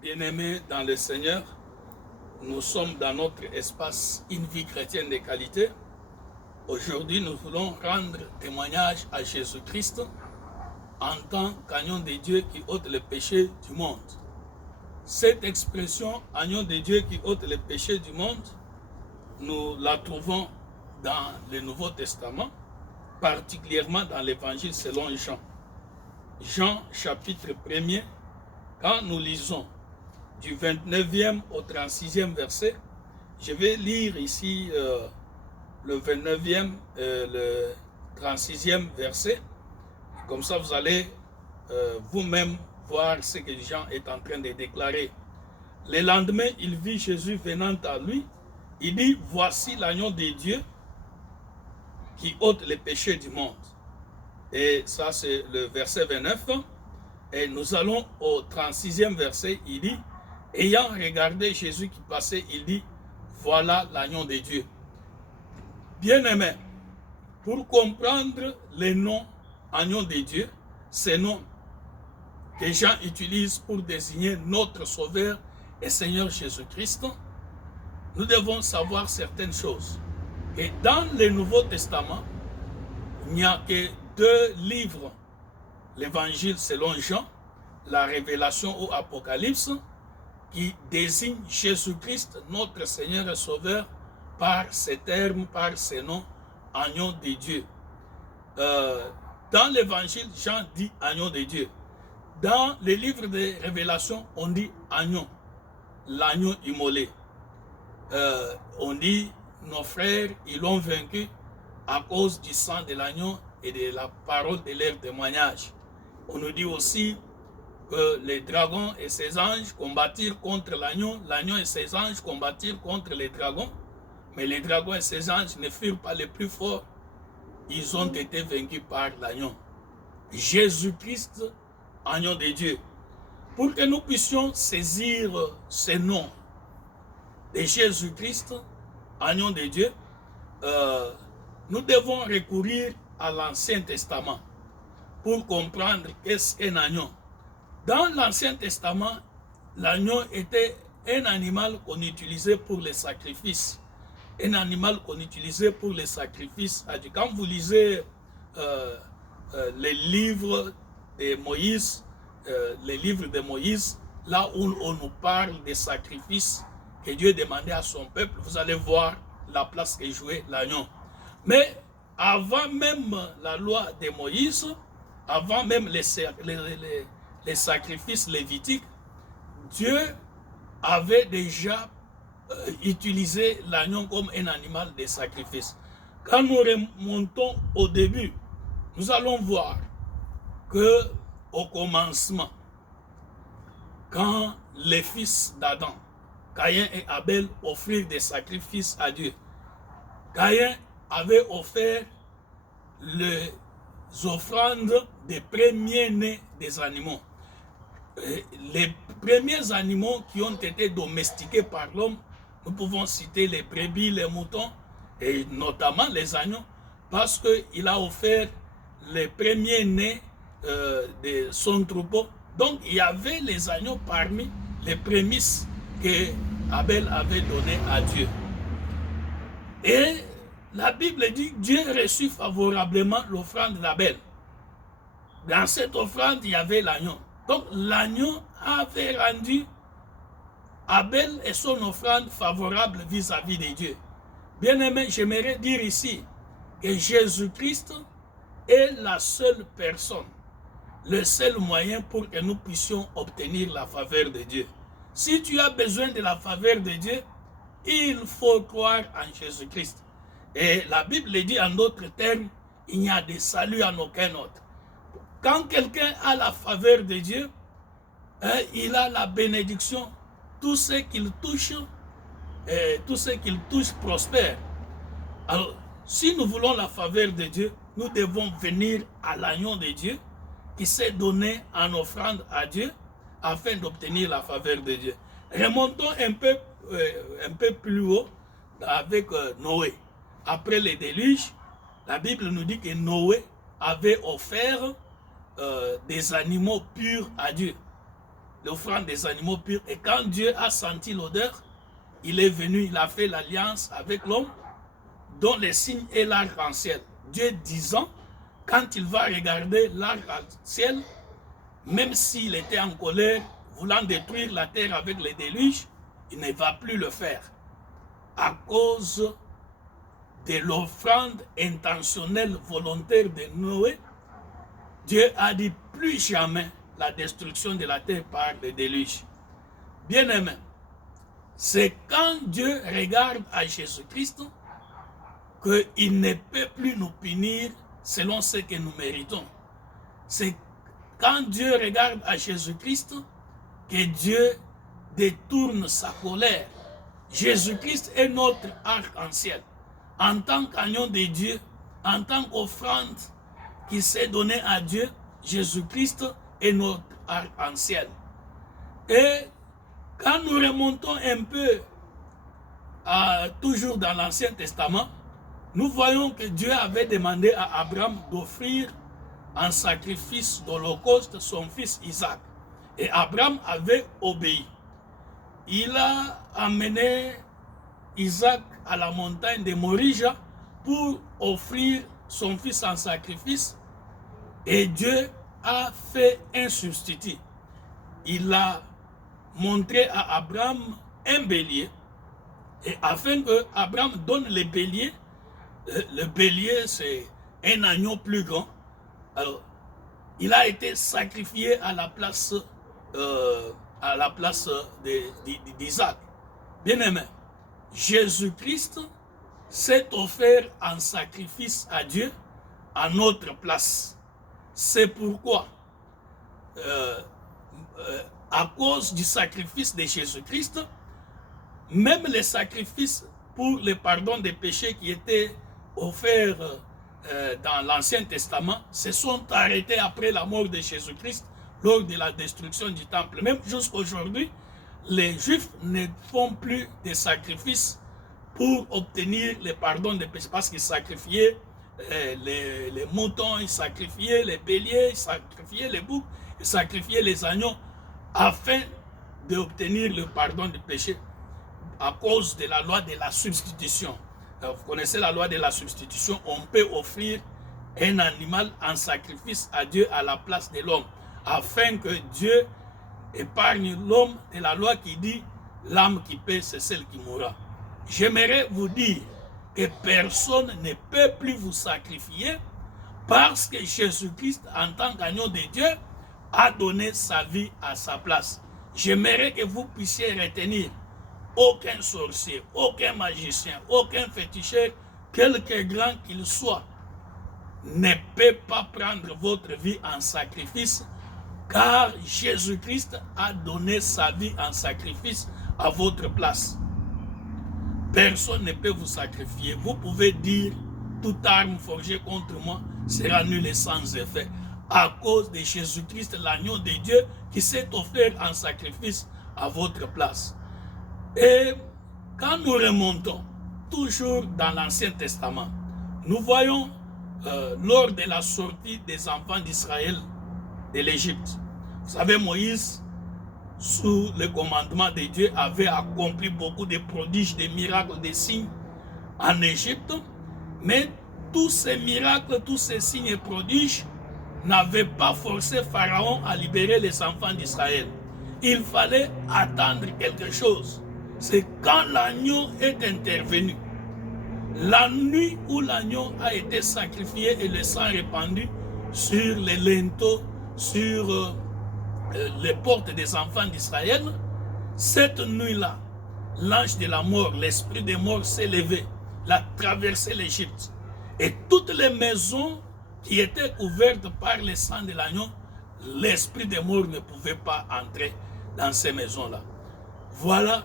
Bien-aimés dans le Seigneur, nous sommes dans notre espace Une vie chrétienne de qualité. Aujourd'hui, nous voulons rendre témoignage à Jésus-Christ en tant qu'agneau de Dieu qui ôte le péché du monde. Cette expression, agneau de Dieu qui ôte le péché du monde, nous la trouvons dans le Nouveau Testament, particulièrement dans l'Évangile selon Jean. Jean chapitre 1er, quand nous lisons du 29e au 36e verset, je vais lire ici le 29e et le 36e verset. Comme ça, vous allez vous-même voir ce que Jean est en train de déclarer. Le lendemain, il vit Jésus venant à lui. Il dit, voici l'agneau de Dieu qui ôte les péchés du monde. Et ça, c'est le verset 29. Et nous allons au 36e verset. Il dit, ayant regardé Jésus qui passait, il dit, voilà l'agneau de Dieu. Bien-aimé, pour comprendre les noms agneau de Dieu, ces noms que Jean utilise pour désigner notre Sauveur et Seigneur Jésus-Christ, nous devons savoir certaines choses. Et dans le Nouveau Testament, il n'y a que 2 livres, l'Évangile selon Jean, la Révélation ou Apocalypse, qui désigne Jésus-Christ, notre Seigneur et Sauveur, par ses termes, par ses noms, agneau de Dieu. Dans l'Évangile, Jean dit agneau de Dieu. Dans les livres de Révélation, on dit agneau, l'agneau immolé. On dit, nos frères, ils l'ont vaincu à cause du sang de l'agneau et de la parole de leur témoignage. On nous dit aussi que les dragons et ses anges combattirent contre l'agneau, l'agneau et ses anges combattirent contre les dragons, mais les dragons et ses anges ne furent pas les plus forts, ils ont été vaincus par l'agneau. Jésus-Christ, agneau de Dieu. Pour que nous puissions saisir ces noms de Jésus-Christ, agneau de Dieu, nous devons recourir à l'Ancien Testament pour comprendre qu'est-ce qu'un agneau. Dans l'Ancien Testament, l'agneau était un animal qu'on utilisait pour les sacrifices. Un animal qu'on utilisait pour les sacrifices à Dieu. Quand vous lisez les livres de Moïse, là où on nous parle des sacrifices que Dieu demandait à son peuple, vous allez voir la place que jouait l'agneau. Mais avant même la loi de Moïse, avant même les sacrifices lévitiques, Dieu avait déjà utilisé l'agneau comme un animal de sacrifice. Quand nous remontons au début, nous allons voir que au commencement, quand les fils d'Adam, Caïn et Abel, offrirent des sacrifices à Dieu, Caïn avait offert les offrandes des premiers-nés des animaux. Les premiers animaux qui ont été domestiqués par l'homme, nous pouvons citer les brebis, les moutons, et notamment les agneaux, parce qu'il a offert les premiers-nés de son troupeau. Donc il y avait les agneaux parmi les prémices que Abel avait données à Dieu. Et la Bible dit que Dieu reçut favorablement l'offrande d'Abel. Dans cette offrande, il y avait l'agneau. Donc l'agneau avait rendu Abel et son offrande favorable vis-à-vis de Dieu. Bien-aimé, j'aimerais dire ici que Jésus-Christ est la seule personne, le seul moyen pour que nous puissions obtenir la faveur de Dieu. Si tu as besoin de la faveur de Dieu, il faut croire en Jésus-Christ. Et la Bible dit en d'autres termes, il n'y a de salut en aucun autre. Quand quelqu'un a la faveur de Dieu, il a la bénédiction. Tout ce qu'il touche prospère. Alors, si nous voulons la faveur de Dieu, nous devons venir à l'agneau de Dieu qui s'est donné en offrande à Dieu afin d'obtenir la faveur de Dieu. Remontons un peu plus haut avec Noé. Après le déluge, la Bible nous dit que Noé avait offert des animaux purs à Dieu. l'offrande des animaux purs. Et quand Dieu a senti l'odeur, il est venu, il a fait l'alliance avec l'homme, dont le signe est l'arc-en-ciel. Dieu disant, quand il va regarder l'arc-en-ciel, même s'il était en colère, voulant détruire la terre avec les déluges, il ne va plus le faire. À cause de l'offrande intentionnelle volontaire de Noé, Dieu a dit plus jamais la destruction de la terre par les déluges. Bien-aimé, c'est quand Dieu regarde à Jésus-Christ qu'il ne peut plus nous punir selon ce que nous méritons. C'est quand Dieu regarde à Jésus-Christ que Dieu détourne sa colère. Jésus-Christ est notre arc-en-ciel. En tant qu'agneau de Dieu, en tant qu'offrande qui s'est donnée à Dieu, Jésus-Christ est notre arc-en-ciel. Et quand nous remontons un peu, toujours dans l'Ancien Testament, nous voyons que Dieu avait demandé à Abraham d'offrir en sacrifice d'holocauste son fils Isaac. Et Abraham avait obéi. Il a amené Isaac à la montagne de Morija pour offrir son fils en sacrifice. Et Dieu a fait un substitut. Il a montré à Abraham un bélier. Et afin que Abraham donne le bélier c'est un agneau plus grand. Alors, il a été sacrifié à la place d'Isaac. Bien-aimé, Jésus-Christ s'est offert en sacrifice à Dieu à notre place. C'est pourquoi, à cause du sacrifice de Jésus-Christ, même les sacrifices pour le pardon des péchés qui étaient offerts dans l'Ancien Testament se sont arrêtés après la mort de Jésus-Christ lors de la destruction du temple. Même jusqu'aujourd'hui, les Juifs ne font plus de sacrifices pour obtenir le pardon des péchés parce qu'ils sacrifiaient les moutons, ils sacrifiaient les béliers, ils sacrifiaient les boucs, ils sacrifiaient les agneaux afin d'obtenir le pardon des péchés à cause de la loi de la substitution. Vous connaissez la loi de la substitution, on peut offrir un animal en sacrifice à Dieu à la place de l'homme, afin que Dieu épargne l'homme de la loi qui dit l'âme qui paie, c'est celle qui mourra. J'aimerais vous dire que personne ne peut plus vous sacrifier parce que Jésus-Christ, en tant qu'agneau de Dieu, a donné sa vie à sa place. J'aimerais que vous puissiez retenir: aucun sorcier, aucun magicien, aucun féticheur, quelque grand qu'il soit, ne peut pas prendre votre vie en sacrifice, car Jésus-Christ a donné sa vie en sacrifice à votre place. Personne ne peut vous sacrifier. Vous pouvez dire: toute arme forgée contre moi sera nulle et sans effet, à cause de Jésus-Christ, l'agneau de Dieu, qui s'est offert en sacrifice à votre place. Et quand nous remontons toujours dans l'Ancien Testament, nous voyons lors de la sortie des enfants d'Israël de l'Égypte. Vous savez, Moïse, sous le commandement de Dieu, avait accompli beaucoup de prodiges, de miracles, de signes en Égypte. Mais tous ces miracles, tous ces signes et prodiges n'avaient pas forcé Pharaon à libérer les enfants d'Israël. Il fallait attendre quelque chose. C'est quand l'agneau est intervenu. La nuit où l'agneau a été sacrifié et le sang répandu sur les linteaux, sur les portes des enfants d'Israël, cette nuit-là, l'ange de la mort, l'esprit des morts s'est levé, l'a traversé l'Égypte. Et toutes les maisons qui étaient couvertes par le sang de l'agneau, l'esprit des morts ne pouvait pas entrer dans ces maisons-là. Voilà.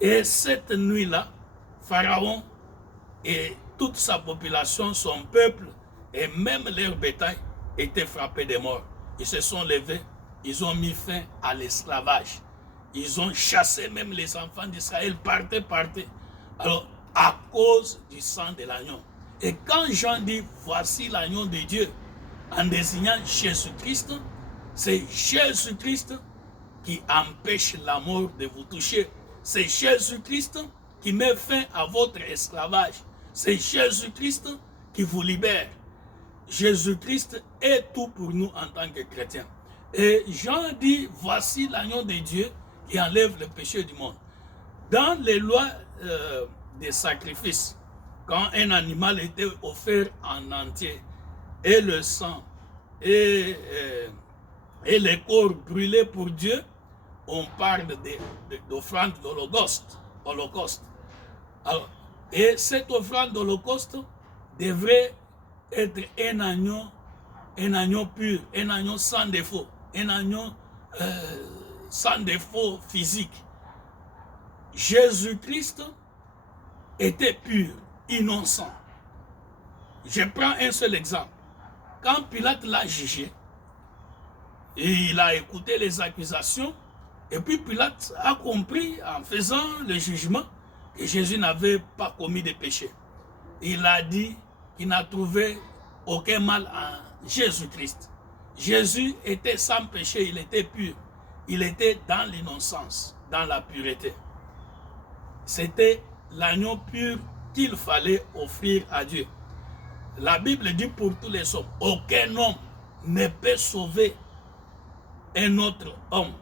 Et cette nuit-là, Pharaon et toute sa population, son peuple et même leur bétail étaient frappés de mort. Ils se sont levés, ils ont mis fin à l'esclavage. Ils ont chassé même les enfants d'Israël, partez. Alors, à cause du sang de l'agneau. Et quand Jean dit: voici l'agneau de Dieu, en désignant Jésus-Christ, c'est Jésus-Christ qui empêche la mort de vous toucher. C'est Jésus-Christ qui met fin à votre esclavage. C'est Jésus-Christ qui vous libère. Jésus-Christ est tout pour nous en tant que chrétiens. Et Jean dit, voici l'agneau de Dieu qui enlève le péché du monde. Dans les lois des sacrifices, quand un animal était offert en entier, et le sang et les corps brûlés pour Dieu, on parle d'offrande d'holocauste. Alors, et cette offrande d'holocauste devrait être un agneau pur, un agneau sans défaut, un agneau sans défaut physique. Jésus-Christ était pur, innocent. Je prends un seul exemple. Quand Pilate l'a jugé, il a écouté les accusations, et puis Pilate a compris en faisant le jugement que Jésus n'avait pas commis de péché. Il a dit qu'il n'a trouvé aucun mal en Jésus-Christ. Jésus était sans péché, il était pur. Il était dans l'innocence, dans la pureté. C'était l'agneau pur qu'il fallait offrir à Dieu. La Bible dit pour tous les hommes, aucun homme ne peut sauver un autre homme.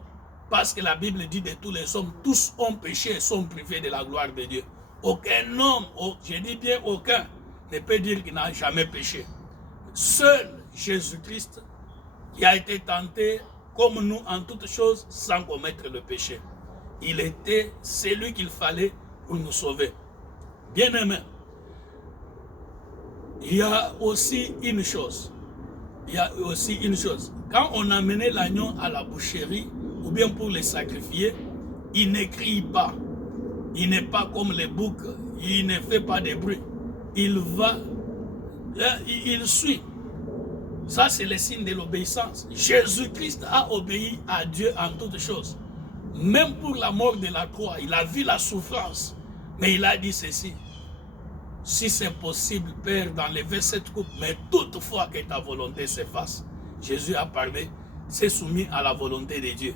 Parce que la Bible dit de tous les hommes, tous ont péché et sont privés de la gloire de Dieu. Aucun homme, je dis bien aucun, ne peut dire qu'il n'a jamais péché. Seul Jésus-Christ qui a été tenté comme nous en toutes choses sans commettre le péché. Il était celui qu'il fallait pour nous sauver. Bien-aimé, il y a aussi une chose. Quand on amenait l'agneau à la boucherie, ou bien pour les sacrifier, il ne crie pas. Il n'est pas comme les boucs, il ne fait pas de bruit. Il suit. Ça, c'est le signe de l'obéissance. Jésus-Christ a obéi à Dieu en toutes choses. Même pour la mort de la croix, il a vu la souffrance. Mais il a dit ceci. Si c'est possible, Père, d'enlever cette coupe, mais toutefois que ta volonté se fasse. Jésus a parlé, s'est soumis à la volonté de Dieu.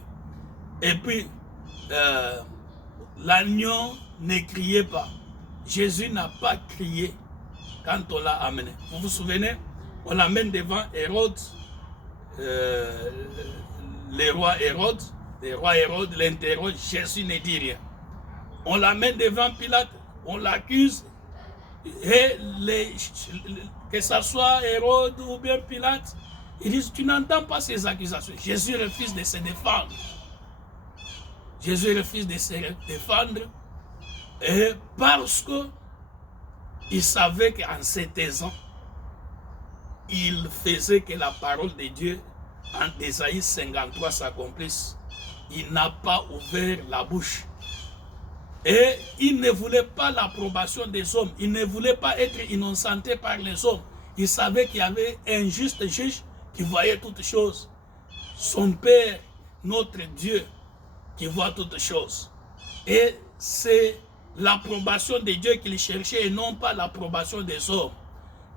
Et puis, l'agneau ne criait pas. Jésus n'a pas crié quand on l'a amené. Vous vous souvenez, on l'amène devant Hérode, le roi Hérode l'interroge, Jésus ne dit rien. On l'amène devant Pilate, on l'accuse, et que ce soit Hérode ou bien Pilate, ils disent, tu n'entends pas ces accusations. Jésus refuse de se défendre. Jésus refuse de se défendre, et parce qu'il savait qu'en se taisant, il faisait que la parole de Dieu en Ésaïe 53 s'accomplisse. Il n'a pas ouvert la bouche. Et il ne voulait pas l'approbation des hommes. Il ne voulait pas être innocenté par les hommes. Il savait qu'il y avait un juste juge qui voyait toutes choses. Son Père, notre Dieu, qui voit toutes choses. Et c'est l'approbation de Dieu qu'il cherchait et non pas l'approbation des hommes.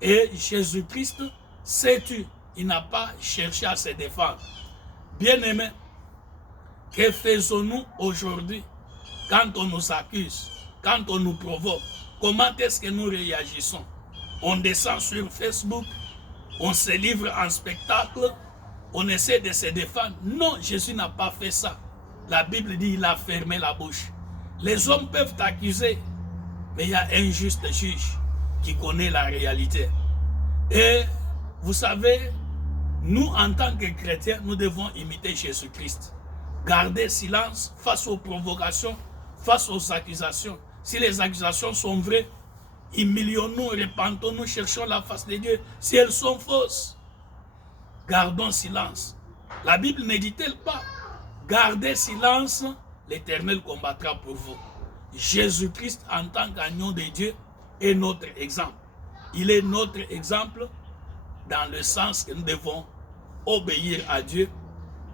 Et Jésus-Christ s'est tué. Il n'a pas cherché à se défendre. Bien-aimés, que faisons-nous aujourd'hui quand on nous accuse, quand on nous provoque? Comment est-ce que nous réagissons? On descend sur Facebook, on se livre en spectacle, on essaie de se défendre. Non, Jésus n'a pas fait ça. La Bible dit qu'il a fermé la bouche. Les hommes peuvent t'accuser, mais il y a un juste juge qui connaît la réalité. Et vous savez, nous en tant que chrétiens, nous devons imiter Jésus-Christ. Garder silence face aux provocations, face aux accusations. Si les accusations sont vraies, humilions-nous, repentons-nous, cherchons la face de Dieu. Si elles sont fausses, gardons silence. La Bible ne dit-elle pas, gardez silence, l'Éternel combattra pour vous. Jésus-Christ en tant qu'agneau de Dieu est notre exemple. Il est notre exemple dans le sens que nous devons obéir à Dieu.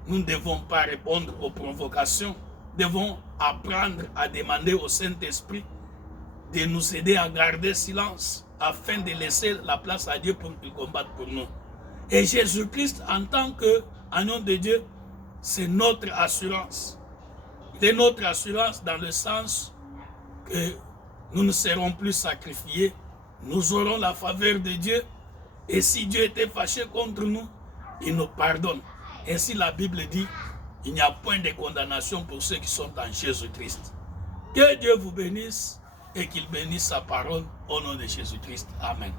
Nous ne devons pas répondre aux provocations. Nous devons apprendre à demander au Saint-Esprit de nous aider à garder silence afin de laisser la place à Dieu pour qu'il combatte pour nous. Et Jésus-Christ en tant qu'agneau de Dieu, c'est notre assurance. Il est notre assurance dans le sens que nous ne serons plus sacrifiés, nous aurons la faveur de Dieu, et si Dieu était fâché contre nous, il nous pardonne. Ainsi la Bible dit, il n'y a point de condamnation pour ceux qui sont en Jésus-Christ. Que Dieu vous bénisse et qu'il bénisse sa parole au nom de Jésus-Christ. Amen.